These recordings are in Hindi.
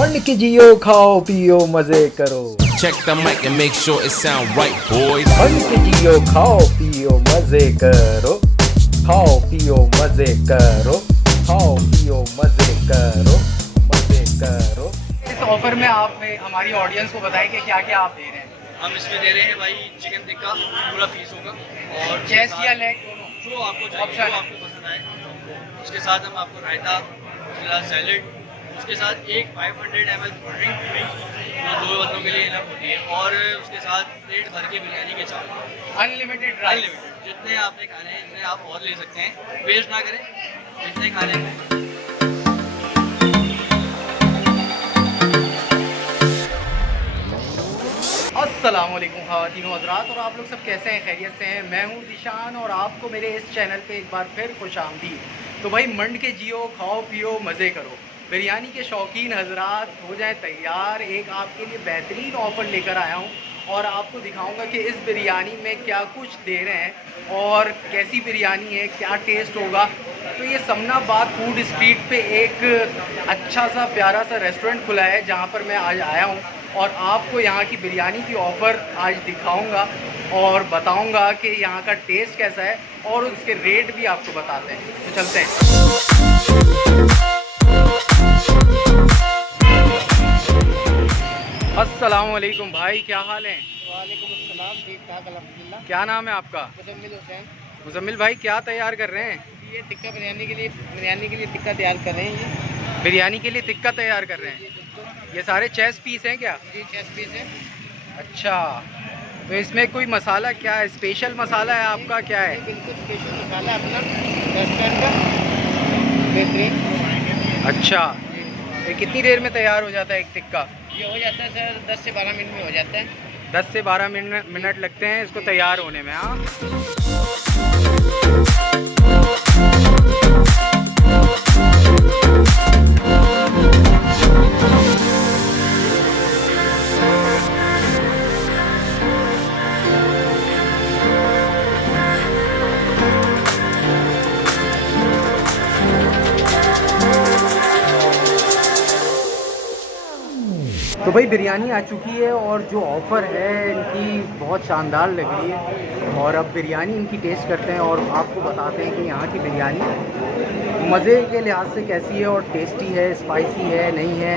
मंड के जियो खाओ पियो मजे करो। Check the mic and make sure it sound right, boys. मंड के जियो खाओ पियो मजे करो। खाओ पियो मजे करो। खाओ पियो मजे करो। मजे करो। इस ऑफर में आप हमारी ऑडियंस को बताएं कि क्या क्या आप दे रहे हैं। हम इसमें दे रहे हैं भाई चिकन टिक्का पूरा पीस होगा और चेस्ट या लेग दोनों जो आपको चाहिए जो आपको पसंद आए। उसके साथ हम आपको रायता, उसके साथ सैलेड, उसके साथ एक 500 ml कोल्ड ड्रिंक जो 2 बंदों के लिए इनफ होती है और उसके साथ प्लेट भर के बिरयानी के चावल अनलिमिटेड राइस। अनलिमिटेड जितने आपने खाने हैं इतने आप और ले सकते हैं, वेस्ट ना करें जितने खाने हैं। अस्सलाम वालेकुम ख़वातीन व हज़रात, और आप लोग सब कैसे हैं? खैरियत से हैं? मैं हूं ज़ीशान और आपको मेरे इस चैनल पे एक बार फिर खुशामदीद। तो भाई मंड के जियो खाओ पियो मज़े करो। बिरयानी के शौकीन हज़रात हो जाएं तैयार। एक आपके लिए बेहतरीन ऑफ़र लेकर आया हूं और आपको दिखाऊंगा कि इस बिरयानी में क्या कुछ दे रहे हैं और कैसी बिरयानी है, क्या टेस्ट होगा। तो ये समनाबाद फूड स्ट्रीट पे एक अच्छा सा प्यारा सा रेस्टोरेंट खुला है जहाँ पर मैं आज आया हूँ और आपको यहाँ की बिरयानी की ऑफ़र आज दिखाऊंगा और बताऊंगा कि यहाँ का टेस्ट कैसा है और उसके रेट भी आपको बताते हैं। तो चलते हैं। अस्सलाम वालेकुम भाई, क्या हाल है? वालेकुम अस्सलाम, ठीक ठाक अल्हम्दुलिल्लाह। क्या नाम है आपका? मुजम्मिल हुसैन। मुजम्मिल भाई, क्या तैयार कर रहे हैं? ये टिक्का बिरयानी के लिए टिक्का तैयार कर रहे हैं। ये बिरयानी के लिए टिक्का तैयार कर रहे हैं। ये सारे चेस्ट पीस हैं क्या? जी चेस्ट पीस है। अच्छा, तो इसमें कोई मसाला क्या है, स्पेशल मसाला है आपका क्या है? ये बिल्कुल स्पेशल मसाला अपना रेस्टोरेंट का बेहतरीन। अच्छा, ये कितनी देर में तैयार हो जाता है एक टिक्का? ये हो जाता है सर 10 से 12 मिनट में हो जाता है। 10 से 12 मिनट लगते हैं इसको तैयार होने में। हाँ, तो भाई बिरयानी आ चुकी है और जो ऑफ़र है इनकी बहुत शानदार लग रही है और अब बिरयानी इनकी टेस्ट करते हैं और आपको बताते हैं कि यहाँ की बिरयानी मज़े के लिहाज से कैसी है और टेस्टी है, स्पाइसी है नहीं है।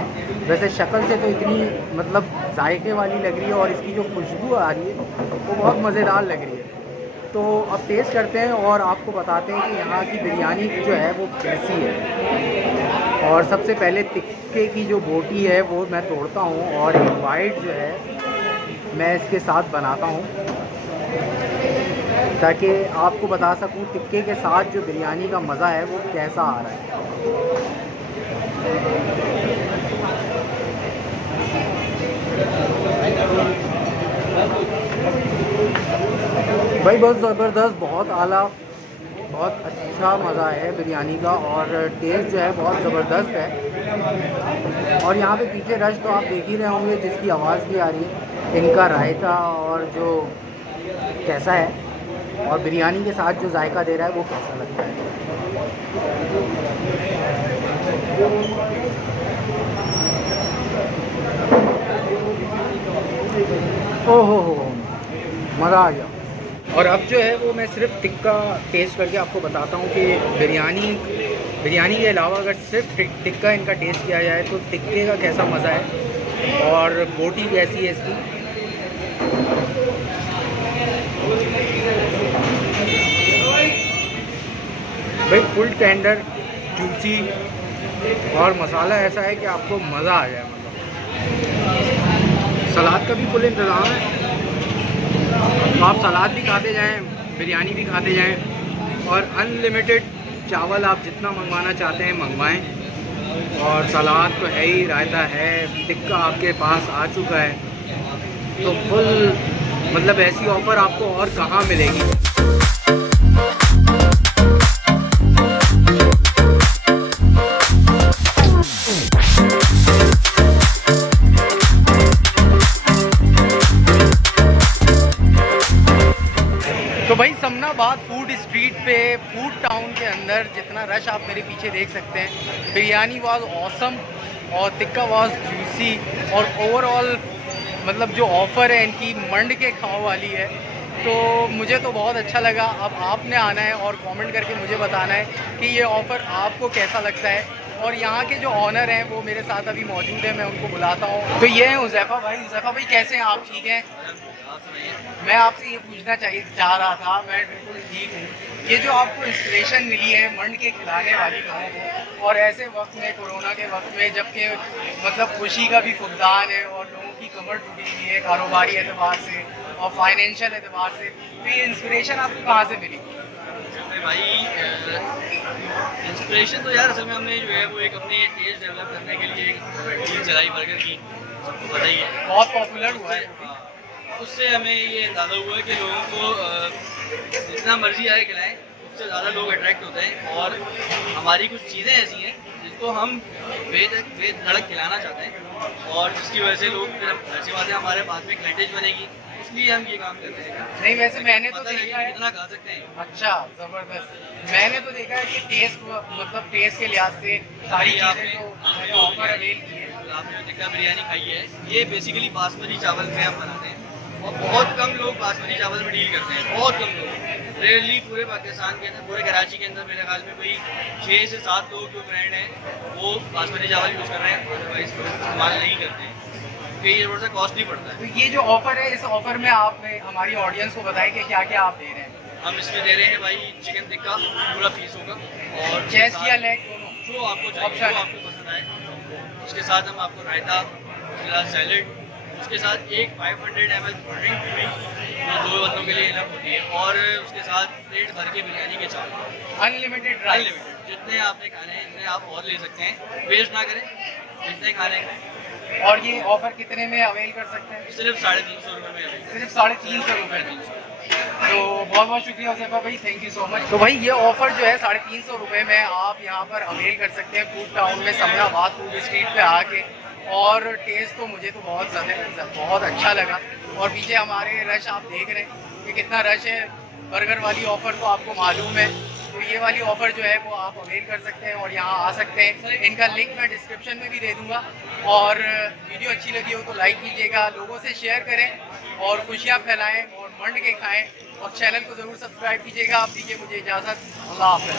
वैसे शक्ल से तो इतनी मतलब जायके वाली लग रही है और इसकी जो खुशबू आ रही है वो बहुत मज़ेदार लग रही है। तो अब टेस्ट करते हैं और आपको बताते हैं कि यहाँ की बिरयानी जो है वो कैसी है। और सबसे पहले टिक्के की जो बोटी है वो मैं तोड़ता हूँ और एक बाइट जो है मैं इसके साथ बनाता हूँ ताकि आपको बता सकूँ टिक्के के साथ जो बिरयानी का मज़ा है वो कैसा आ रहा है। भाई बहुत ज़बरदस्त, बहुत आला, बहुत अच्छा मज़ा है बिरयानी का और टेस्ट जो है बहुत ज़बरदस्त है। और यहाँ पे पीछे रश तो आप देख ही रहे होंगे जिसकी आवाज़ भी आ रही है। इनका रायता और जो कैसा है और बिरयानी के साथ जो जायका दे रहा है वो कैसा लगता है। ओहो हो, मज़ा आ गया। और अब जो है वो मैं सिर्फ टिक्का टेस्ट करके आपको बताता हूँ कि बिरयानी के अलावा अगर सिर्फ टिक्का इनका टेस्ट किया जाए तो टिक्के का कैसा मज़ा है और बोटी कैसी है इसकी। भाई फुल टेंडर, जूसी और मसाला ऐसा है कि आपको मज़ा आ जाए। मतलब सलाद का भी फुल इंतज़ाम है, तो आप सलाद भी खाते जाएं, बिरयानी भी खाते जाएं और अनलिमिटेड चावल आप जितना मंगवाना चाहते हैं मंगवाएं। और सलाद तो है ही, रायता है, टिक्का आपके पास आ चुका है। तो फुल मतलब ऐसी ऑफ़र आपको और कहाँ मिलेगी। तो भाई समनाबाद फूड स्ट्रीट पे फूड टाउन के अंदर जितना रश आप मेरे पीछे देख सकते हैं, बिरयानी वाज ऑसम और टिक्का वॉज जूसी और ओवरऑल मतलब जो ऑफ़र है इनकी मंड के खाओ वाली है, तो मुझे तो बहुत अच्छा लगा। अब आपने आना है और कमेंट करके मुझे बताना है कि ये ऑफ़र आपको कैसा लगता है। और यहाँ के जो ऑनर हैं वो मेरे साथ अभी मौजूद है, मैं उनको बुलाता हूँ। तो ये हैं हुज़ैफ़ा भाई। हुज़ैफ़ा भाई कैसे हैं आप, ठीक हैं? मैं आपसे ये पूछना चाह रहा था, मैं बिल्कुल ठीक हूँ। ये जो आपको इंस्पिरेशन मिली है मंड के खिलाने वाली लोगों को, और ऐसे वक्त में, कोरोना के वक्त में, जबकि मतलब खुशी का भी फुकदान है और लोगों की कमर टूटी हुई है कारोबारी एतबार से और फाइनेंशियल एतबार से, तो ये इंस्पिरेशन आपको कहाँ से मिली? भाई इंस्पिरेशन तो यार असल में हमने जो है वो एक अपनी टेस्ट डेवलप करने के लिए एक टीम चलाई बर्गर की, सबको पता ही है, बहुत पॉपुलर हुआ है। उससे हमें ये अंदाज़ा हुआ है कि लोगों को जितना मर्जी आए खिलाएं, उससे ज़्यादा लोग अट्रैक्ट होते हैं। और हमारी कुछ चीज़ें ऐसी हैं जिसको हम बेधड़क खिलाना चाहते हैं, और जिसकी वजह से लोग फिर ऐसी बातें हमारे बाद में क्लाइंटेज बनेगी, इसलिए हम ये काम करते हैं। नहीं वैसे मैंने तो देखा है कितना खा सकते हैं। अच्छा, ज़बरदस्त। मैंने तो देखा है कि टेस्ट मतलब टेस्ट के लिहाज से सारी चीज़ें जो ऑफर अवेल की है। आपने जो टिक्का बिरयानी खाई है, ये बेसिकली बासमती चावल में हम बनाते हैं, और बहुत कम लोग बासमती चावल में डील करते हैं, बहुत कम लोग। रेयरली पूरे पाकिस्तान के अंदर, पूरे कराची के अंदर मेरे ख्याल में कोई 6 से 7 लोग जो ब्रांड हैं वो बासमती चावल यूज़ कर रहे हैं, अदरवाइज लोग इस्तेमाल नहीं करते हैं क्योंकि ये थोड़ा सा कॉस्टली पड़ता है। तो ये जो ऑफ़र है, इस ऑफ़र में आपने हमारी ऑडियंस को बताया कि क्या क्या आप दे रहे हैं? हम इसमें दे रहे हैं भाई चिकन टिक्का पूरा पीस होगा, और चेस्ट या लेग दोनों? जो आपको चाहिए, जो आपको पसंद आए। उसके साथ हम आपको रायता, उसके साथ सैलड, उसके साथ एक 500 ml ड्रिंक हुई जो 2 बंदों के लिए इनफ होती है, और उसके साथ प्लेट भर के बिरयानी के चावल अनलिमिटेड राइस। अनलिमिटेड, जितने आपने खाने हैं इतने आप और ले सकते हैं, वेस्ट ना करें, जितने खाने हैं। और ये ऑफ़र कितने में अवेल कर सकते हैं? सिर्फ 350 रुपये में। सिर्फ 350 रुपये में। तो बहुत बहुत शुक्रिया हुज़ैफ़ा भाई, थैंक यू सो मच। तो भाई ये ऑफ़र जो है 350 रुपये में आप यहाँ पर अवेल कर सकते हैं फूड टाउन में, समनाबाद फूड स्ट्रीट पे आके। और टेस्ट तो मुझे तो बहुत अच्छा लगा। और पीछे हमारे रश आप देख रहे हैं कि कितना रश है। बर्गर वाली ऑफ़र तो आपको मालूम है, तो ये वाली ऑफ़र जो है वो आप अवेल कर सकते हैं और यहाँ आ सकते हैं। इनका लिंक मैं डिस्क्रिप्शन में भी दे दूँगा। और वीडियो अच्छी लगी हो तो लाइक कीजिएगा, लोगों से शेयर करें और खुशियाँ फैलाएं और मंड के खाएं, और चैनल को ज़रूर सब्सक्राइब कीजिएगा। आप दीजिए मुझे इजाज़त, अल्लाह हाफ़िज़।